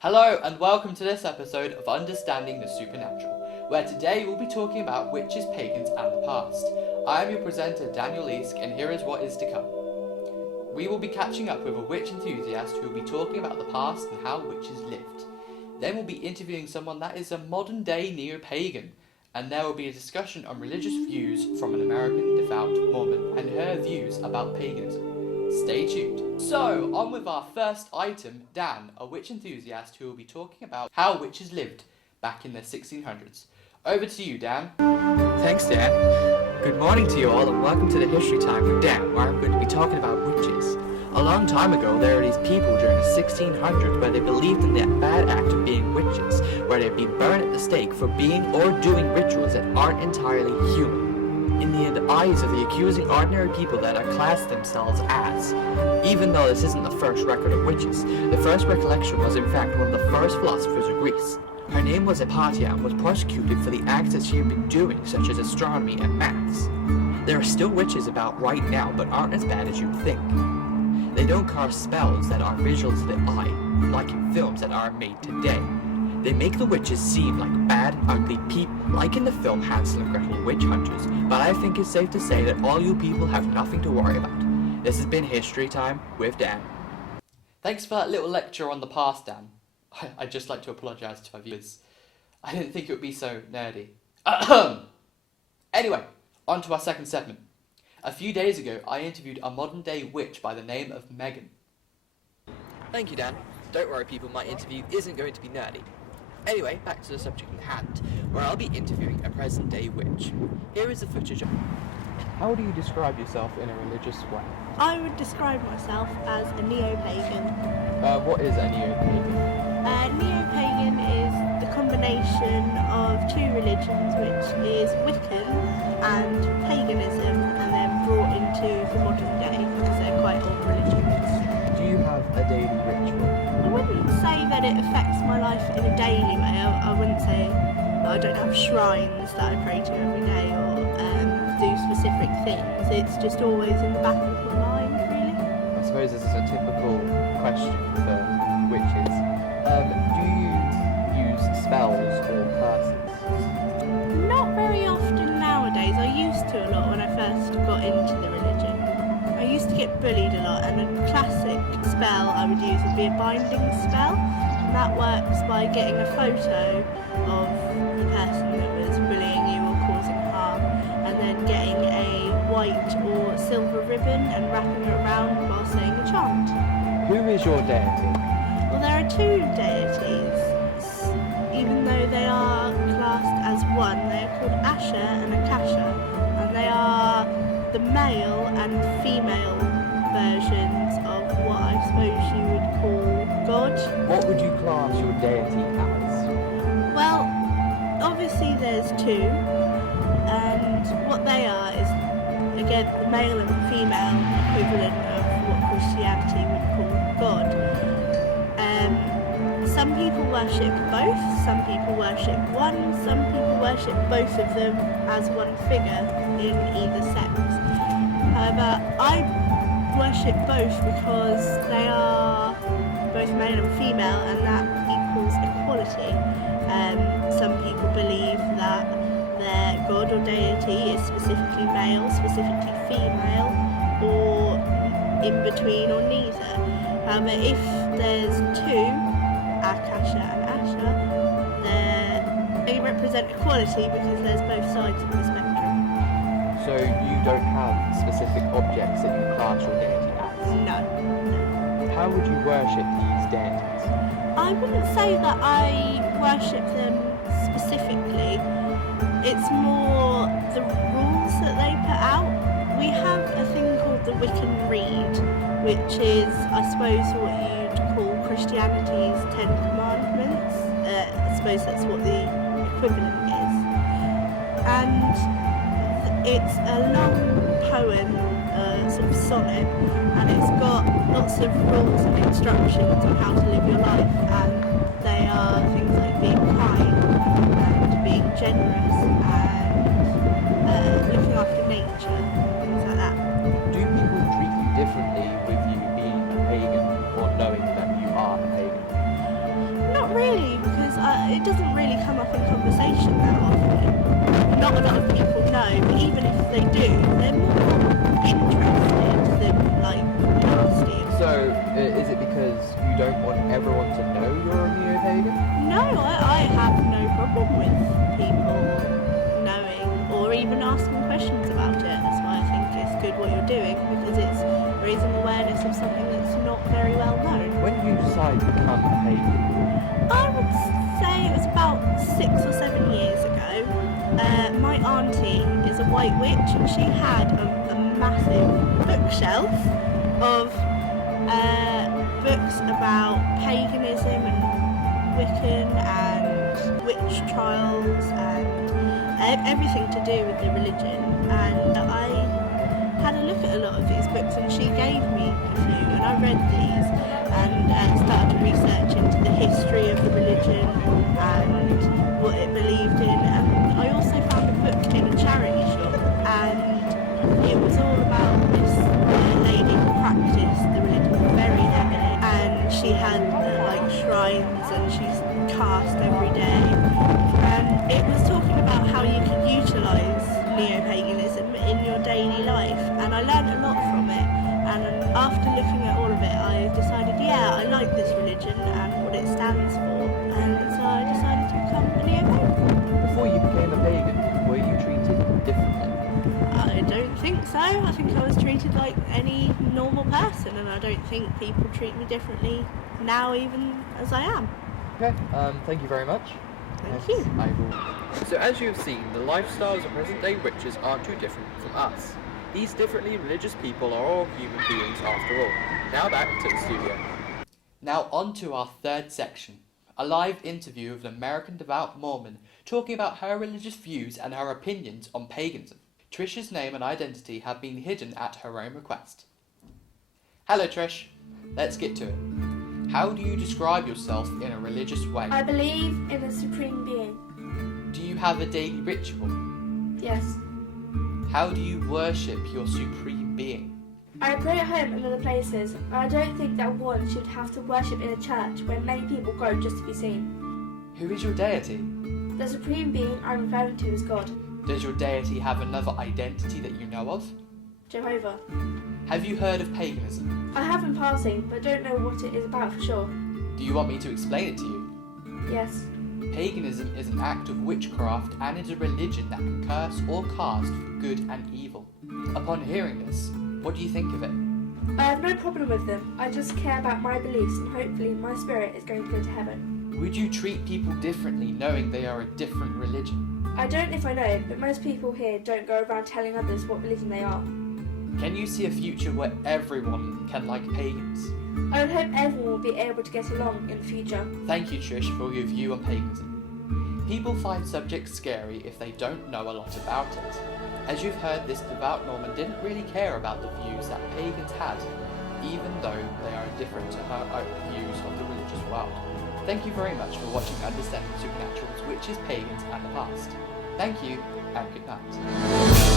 Hello and welcome to this episode of Understanding the Supernatural, where today we'll be talking about witches, pagans and the past. I am your presenter Daniel Eask and here is what is to come. We will be catching up with a witch enthusiast who will be talking about the past and how witches lived. Then we'll be interviewing someone that is a modern day neo-pagan, and there will be a discussion on religious views from an American devout Mormon and her views about paganism. Stay tuned. So, on with our first item, Dan, a witch enthusiast who will be talking about how witches lived back in the 1600s. Over to you, Dan. Thanks, Dan. Good morning to you all and welcome to the History Time with Dan, where I'm going to be talking about witches. A long time ago, there were these people during the 1600s where they believed in that bad act of being witches, where they'd be burned at the stake for being or doing rituals that aren't entirely human. In the eyes of the accusing ordinary people that are classed themselves as. Even though this isn't the first record of witches, the first recollection was in fact one of the first philosophers of Greece. Her name was Hypatia and was persecuted for the acts that she had been doing, such as astronomy and maths. There are still witches about right now, but aren't as bad as you'd think. They don't cast spells that are visual to the eye, like in films that are made today. They make the witches seem like bad, ugly people, like in the film Hansel and Gretel Witch Hunters, but I think it's safe to say that all you people have nothing to worry about. This has been History Time with Dan. Thanks for that little lecture on the past, Dan. I'd just like to apologise to our viewers. I didn't think it would be so nerdy. Anyway, on to our second segment. A few days ago, I interviewed a modern-day witch by the name of Megan. Thank you, Dan. Don't worry, people, my interview isn't going to be nerdy. Anyway, back to the subject in hand, where I'll be interviewing a present-day witch. Here is the footage of... How do you describe yourself in a religious way? I would describe myself as a neo-pagan. What is a neo-pagan? Neo-pagan is the combination of two religions, which is Wiccan and paganism, and then brought into the modern day because they're quite old religions. Do you have a daily ritual? I wouldn't say that it affects my life in a daily way. I wouldn't say that I don't have shrines that I pray to every day or do specific things. It's just always in the back of my mind, really. I suppose this is a typical question for witches. Do you use spells or curses? Not very often nowadays. I used to a lot when I first got into the religion. I used to get bullied a lot, and a classic spell I would use would be a binding spell. And that works by getting a photo of the person that was bullying you or causing harm, and then getting a white or silver ribbon and wrapping it around while saying a chant. Who is your deity? Well, there are two deities. Even though they are classed as one, they are called Asher and Akasha, and they are the male and female versions of what I suppose you would call God. What would you class your deity as? Well, obviously there's two, and what they are is, again, the male and female equivalent of what Christianity would call God. Some people worship both, some people worship one, some people worship both of them as one figure in either sex. However, I worship both because they are both male and female, and that equals equality. Some people believe that their god or deity is specifically male, specifically female, or in between, or neither. However, if there's two, Akasha and Asher, they represent equality because there's both sides of the spectrum. So you don't have specific objects that you class your deity as? No. How would you worship these deities? I wouldn't say that I worship them specifically. It's more the rules that they put out. We have a thing called the Wiccan Rede, which is, I suppose, what you'd call Christianity's Ten Commandments. I suppose that's what the equivalent is. And it's a long poem, sort of sonnet, and it's got lots of rules and instructions on how to live your life, and they are things like being kind and being generous and looking after nature, things like that. Do people treat you differently with you being a pagan or knowing that you are a pagan? really, because it doesn't really come up in conversation that often. Not a lot of people know, but even if they do, they're more interested than like nasty. So, is it because you don't want everyone to know you're a neo-pagan? No, I have no problem with people knowing or even asking questions about it. That's why I think it's good what you're doing, because it's raising awareness of something that's not very well known. When did you decide to become a pagan? I would say it was about 6 or 7 years ago. My auntie is a white witch, and she had a massive bookshelf of books about paganism and Wiccan and witch trials and everything to do with the religion. And I had a look at a lot of these books, and she gave me a few, and I read these and started to research into the history of the religion and what it believed in. And I also found a book in a charity shop, and it was all about this lady who practiced the religion very heavily, and she had like shrines, and she's cast every day, and it was talking about how you could utilise neo-paganism in your daily life, and I learned a lot from it. And after looking at all of it, I decided, yeah, I like this religion and what it stands for, and so I decided to become a neo-pagan. Before you became a pagan, were you treated differently? I don't think so. I think I was treated like any normal person, and I don't think people treat me differently now, even as I am. Okay, thank you very much. Thank you. I will. So as you have seen, the lifestyles of present-day witches aren't too different from us. These differently religious people are all human beings after all. Now back to the studio. Now on to our third section, a live interview of an American devout Mormon talking about her religious views and her opinions on paganism. Trish's name and identity have been hidden at her own request. Hello Trish, let's get to it. How do you describe yourself in a religious way? I believe in a supreme being. Do you have a daily ritual? Yes. How do you worship your supreme being? I pray at home and other places, and I don't think that one should have to worship in a church where many people go just to be seen. Who is your deity? The supreme being I'm referring to is God. Does your deity have another identity that you know of? Jehovah. Have you heard of paganism? I have in passing, but don't know what it is about for sure. Do you want me to explain it to you? Yes. Paganism is an act of witchcraft and is a religion that can curse or cast for good and evil. Upon hearing this, what do you think of it? I have no problem with them. I just care about my beliefs, and hopefully my spirit is going to go to heaven. Would you treat people differently knowing they are a different religion? I don't if I know, but most people here don't go around telling others what religion they are. Can you see a future where everyone can like pagans? I would hope everyone will be able to get along in the future. Thank you, Trish, for your view on paganism. People find subjects scary if they don't know a lot about it. As you've heard, this devout Norman didn't really care about the views that pagans had, even though they are different to her own views of the religious world. Thank you very much for watching Understanding Supernatural's Witches, Pagans and the Past. Thank you, and good night.